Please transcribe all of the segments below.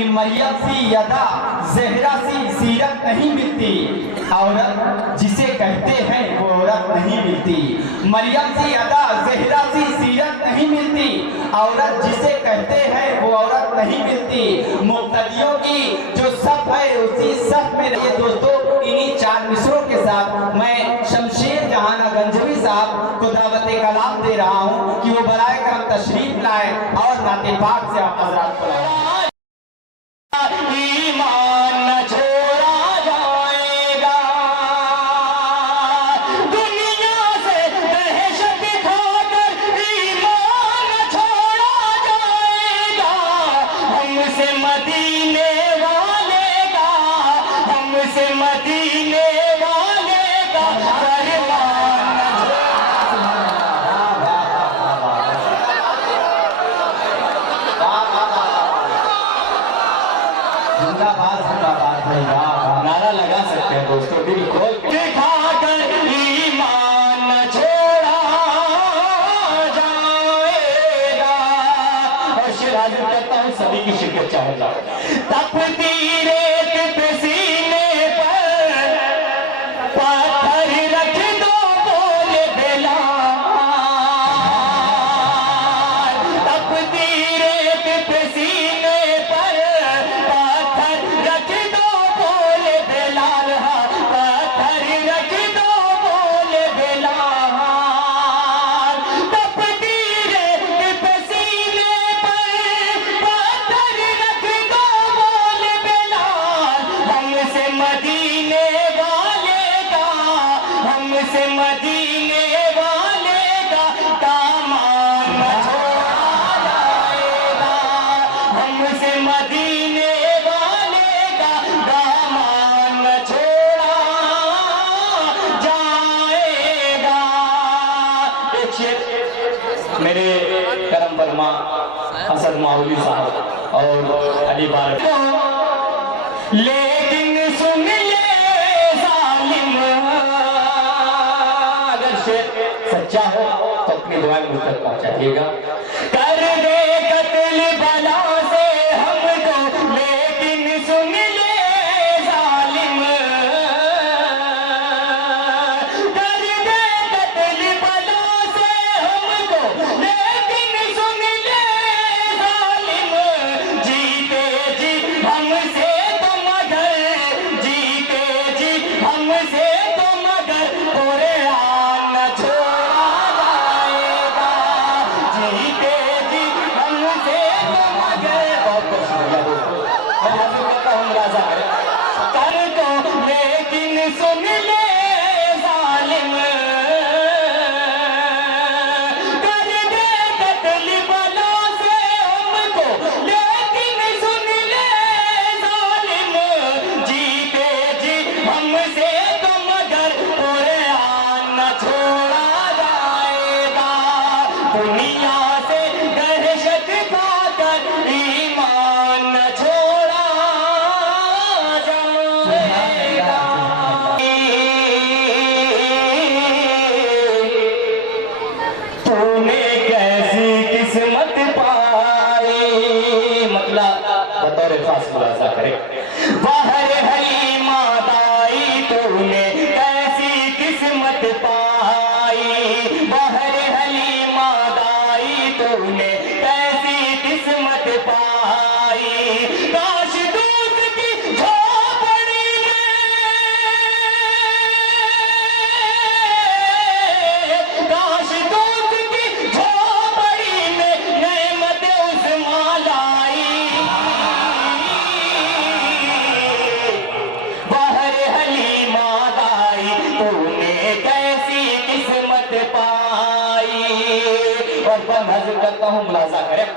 کہ مریم سی ادا زہرا سی سیرت نہیں ملتی، عورت جسے کہتے ہیں وہ عورت نہیں ملتی۔ مریم سی ادا زہرا سی سیرت نہیں ملتی، عورت جسے کہتے ہیں وہ عورت نہیں ملتی۔ مبتدیوں کی جو صف ہے اسی صف میں رہیے دوستو۔ انہی 4 مصروں کے ساتھ میں شمشیر جہانہ گنجوی صاحب کو دعوت کلام دے رہا ہوں کہ وہ برائے کرم تشریف لائے اور نعت پاک سے آپ حضرات پڑھائیں۔ ایمان نہ چھوڑا جائے گا، دنیا سے دہشت کھا کر ایمان نہ چھوڑا جائے گا، ہم سے مدینے والے کا، ہم سے مدینے والے کا فرمان نعرہ لگا سکتے ہیں دوستو، دل کھول کے دکھا کر ایمان نہ چھوڑا جائے گا۔ اور شیر حاضر کرتا ہوں سبھی کی شرکت چاہے گا۔ تپتی ریت پہ سینے پر پتھر رکھ دو بولے بلال، تپتی ریت پہ سینے پر پتھر رکھ دو بولے بلال، پتھر رکھ دو بولے بلال، تپتی ریت پہ سینے پر پتھر رکھ دو بولے بلال، ہم سے مدینے والے کا، ہم سے مدینے والے کا دامان نہ چھوڑا جائے گا، ہم سے مدینے والے کا دامان نہ چھوڑا جائے گا۔ ایک شعر میرے کرم فرما حسن ماؤلی صاحب اور علی بار، لیکن سن لے ظالم، اگر شعر سچا ہو تو اپنی دعائیں مجھ تک پہنچائیے گا۔ کر دے قتل بلا سے ہم کو، لیکن سن لے ظالم، کر دے قتل بلا سے ہم کو، لیکن سن لے ظالم، جیتے جی ہم سے تو مگر، جیتے جی ہم سے تو مگر قرآن نہ چھوڑا جائے گا، جیتے جی ہم سے تو مگر۔ بہت بہت شکریہ دوستو، میں حاضر کرتا ہوں ملازہ کر دو، لیکن سن لے ظالم، کر دے قتل بلا سے ہم کو، لیکن سن لے ظالم، جیتے جی ہم سے تو مگر قرآن نہ چھوڑا جائے گا، دنیا سے دہشت کھا کر ایمان نہ چھوڑا جائے گا۔ تو نے کیسی قسمت پائی، مطلب بطور خاص خلاصہ کرے، باہر حلیمہ دائی تو نے کیسی قسمت پائی، باہر حلیمہ دائی تو نے کیسی قسمت پائی، کاش دودھ کی جھوپڑی میں، کاش دودھ کی جھوپڑی میں نعمت عظمیٰ لائی، باہر حلیمہ دائی تو نے کیسی قسمت پائی۔ اور بند حضر کرتا ہوں ملاحظہ کریں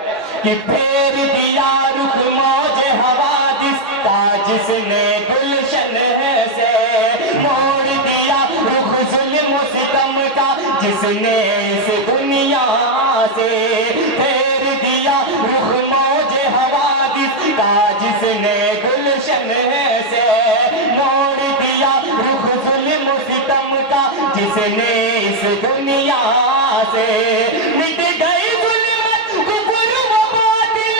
کہ پھیر دیا رخ موج حوادث کا جس نے گلشن سے، موڑ دیا رخ ظلم و ستم کا جس نے اس دنیا سے، پھیر دیا رخ موج حوادث کا جس نے گلشن سے، موڑ دیا رخ ظلم و ستم کا جس نے اس دنیا سے، مٹ گئی ظلمت کفر و باطل،